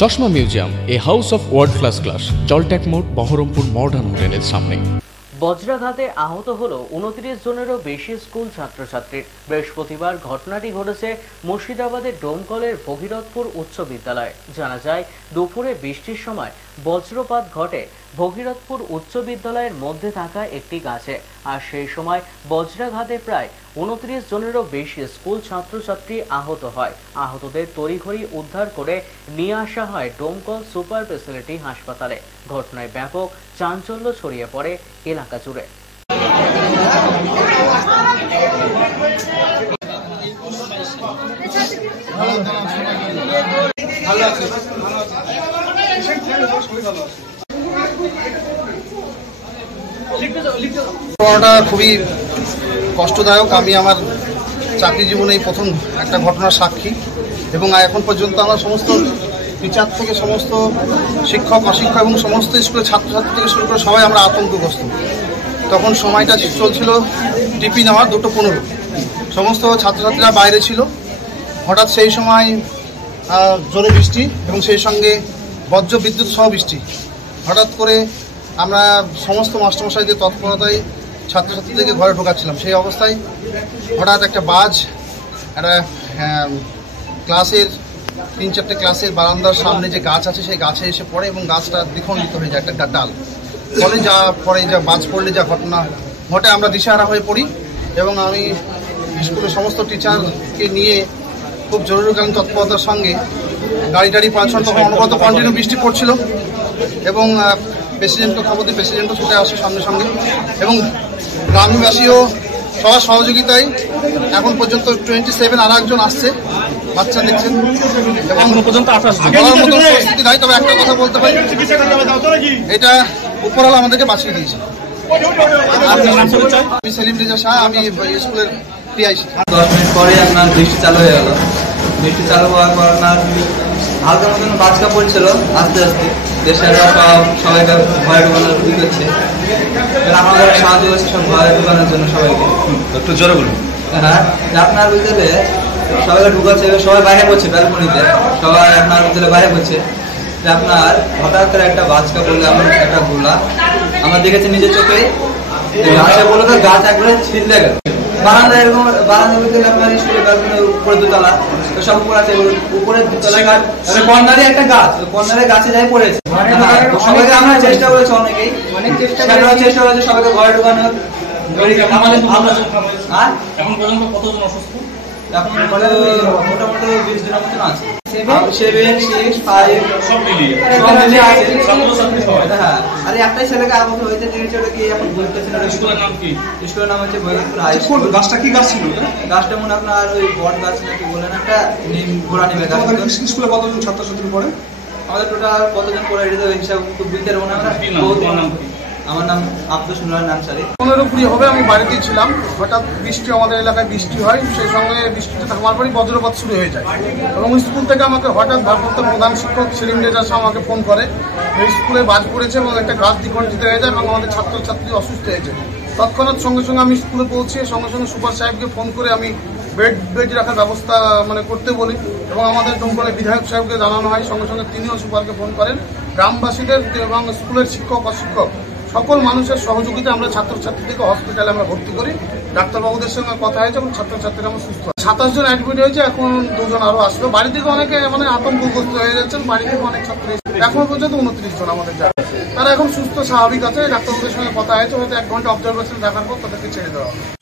চশমা museum, a house of world class, জলট্যাক মোড়, বহরমপুর মডার্ন হোটেলের সামনে। বজ্রাঘাতে আহত হলো 29 জনেরও বেশি স্কুল ছাত্রছাত্রী। বৃহস্পতিবার ঘটনাটি ঘটেছে মুর্শিদাবাদের ডোমকলের ভগীরথপুর উচ্চ বিদ্যালয়ে। জানা যায়, দুপুরে বৃষ্টির সময় বজ্রপাত ঘটে ভগীরথপুর উচ্চ বিদ্যালয়ের মধ্যে থাকা একটি গাছে। আর সেই সময় বজ্রাঘাতে প্রায় 29 জনেরও বেশি স্কুল ছাত্রছাত্রী আহত হয়। আহতদের তড়িঘড়ি উদ্ধার করে নিয়ে আসা হয় ডোমকল সুপার স্পেশালিটি হাসপাতালে। ঘটনায় ব্যাপক চাঞ্চল্য ছড়িয়ে পড়ে এলাকা জুড়ে। ঘটনাটা খুবই কষ্টদায়ক। আমি আমার চাকরি জীবনে এই প্রথম একটা ঘটনার সাক্ষী, এবং এখন পর্যন্ত আমরা সমস্ত টিচার থেকে সমস্ত শিক্ষক অশিক্ষক এবং সমস্ত স্কুলের ছাত্রছাত্রী থেকে শুরু করে সবাই আমরা আতঙ্কগ্রস্ত। তখন সময়টা চলছিল টিপি নেওয়ার 2:15। সমস্ত ছাত্রছাত্রীরা বাইরে ছিল। হঠাৎ সেই সময় জোরে বৃষ্টি এবং সেই সঙ্গে বজ্র বিদ্যুৎ সহ বৃষ্টি। হঠাৎ করে আমরা সমস্ত মাস্টারমশাইদের তৎপরতায় ছাত্রছাত্রীদেরকে ঘরে ঢোকাচ্ছিলাম। সেই অবস্থায় হঠাৎ একটা বাজ একটা ক্লাসের 3-4টে ক্লাসের বারান্দার সামনে যে গাছ আছে সেই গাছে এসে পড়ে এবং গাছটা দ্বিখণ্ডিত হয়ে যায়, একটা ডাল। পরে যা বাজ পড়লে যা ঘটনা ঘটে, আমরা দিশেহারা হয়ে পড়ি এবং আমি স্কুলের সমস্ত টিচারকে নিয়ে খুব জরুরিকালীন তৎপরতার সঙ্গে গাড়ি পাঠানো। তখন অনবরত কন্টিনিউ বৃষ্টি পড়ছিল এবং প্রেসিডেন্টকে খবর দিয়ে প্রেসিডেন্টও ছুটে আসে সঙ্গে সঙ্গে, এবং গ্রামবাসীও সবার সহযোগিতায় এখন পর্যন্ত 27 আর একজন আসছে বাচ্চা দেখছেন, এবং বলার মতো পরিস্থিতি নাই। তবে একটা কথা বলতে পারি, এটা উপরওয়ালা আমাদেরকে বাঁচিয়ে দিয়েছে। আমি সেলিম রেজা শাহ, আমি স্কুলের পিআইসি। 10 মিনিট পরে আপনার বৃষ্টি চালু হয়ে গেল। বৃষ্টি চালু হওয়ার পর আপনার হালকা মতন বাজকা পড়ছিল আস্তে আস্তে। দেশের সবাইকে ভয় ঢুকানোর ই করছে, আমাদের সাহায্য করছে সব ভয় ঢুকানোর জন্য সবাইকে। একটু জোরে বলুন। হ্যাঁ, আপনার বিদ্যালয়ে সবাইকে ঢুকাচ্ছে, সবাই বাইরে পড়ছে ব্যালকনিতে, সবাই আপনার বিদ্যালয়ে বাইরে পড়ছে। আপনার হঠাৎ করে একটা বাজকা পড়লে আমার একটা গোলা আমরা দেখেছি নিজের চোখে। গাছে বলে তো গাছ একবারে ছিঁড়লে গেল। বারান্দা এরকম বারান্দা বলতে আপনার স্কুলের ব্যালকনির উপরে দোতলা, সব উপর আছে, উপরে দোতলা গাছ, কর্নারে একটা গাছ, কর্নারে গাছে যাই পড়েছে। সবাইকে আমরা চেষ্টা করেছি, অনেক চেষ্টা করেছে সবাইকে ঘরে ঢোকানোর। এখন পর্যন্ত কতজন অসুস্থ? এখন মোটামুটি 20 জনের মতন আছে। 7, 6, 5 সব মিলিয়ে হ্যাঁ। আর একটাই ছেলেকে আহত হয়েছে, ছেলেটা কি এখন বলতেছে না। স্কুলের নাম কি? স্কুলের নাম হচ্ছে ভগীরথপুর হাই স্কুল। গাছটা কি গাছ ছিল? গাছটা মনে আপনার ওই বট গাছ নাকি বলেন, একটা ঘোড়া নিমে গাছ। স্কুলে কতজন ছাত্রছাত্রী পড়ে? আমাদের টোটাল কতজন পড়ে এটা তো হিসাব খুব বুঝতে পারবো না আমরা। আমার নাম আব্দুল সুলাইমান আনসারী। 15-20 হবে, আমি বাড়িতেই ছিলাম। হঠাৎ বৃষ্টি, আমাদের এলাকায় বৃষ্টি হয়, সেই সঙ্গে বৃষ্টিটা থামার পরই বজ্রপাত শুরু হয়ে যায় এবং স্কুল থেকে আমাকে হঠাৎ ভারপ্রাপ্ত প্রধান শিক্ষক সেলিম রেজা শাহ আমাকে ফোন করে, এই স্কুলে বাজ পড়েছে এবং একটা গাছ দ্বিখণ্ডিত হয়ে যায় এবং আমাদের ছাত্রছাত্রী অসুস্থ হয়েছে। তৎক্ষণাৎ সঙ্গে সঙ্গে আমি স্কুলে পৌঁছে সঙ্গে সঙ্গে সুপার সাহেবকে ফোন করে আমি বেড রাখার ব্যবস্থা করতে বলি এবং আমাদের ডোমকলের বিধায়ক সাহেবকে জানানো হয়। সঙ্গে সঙ্গে তিনিও সুপারকে ফোন করেন। গ্রামবাসীদের এবং স্কুলের শিক্ষক অশিক্ষক সকল মানুষের সহযোগিতা আমরা ছাত্রছাত্রীদেরকে হসপিটালে আমরা ভর্তি করি। ডাক্তারবাবুদের সঙ্গে কথা হয়েছে এবং ছাত্রছাত্রীরা আমরা সুস্থ। 27 জন অ্যাডমিট হয়েছে, এখন 2 জন আরো আসবে। বাড়ি থেকে অনেকে আতঙ্কগ্রস্ত হয়ে যাচ্ছেন, বাড়ি থেকে অনেক ছাত্র। এখন পর্যন্ত 29 জন আমাদের যায়, তারা এখন সুস্থ স্বাভাবিক আছে। ডাক্তারবাবুদের সঙ্গে কথা হয়েছে, হয়তো 1 ঘন্টা অবজারভেশন দেখার পর তাদেরকে ছেড়ে দেওয়া হবে।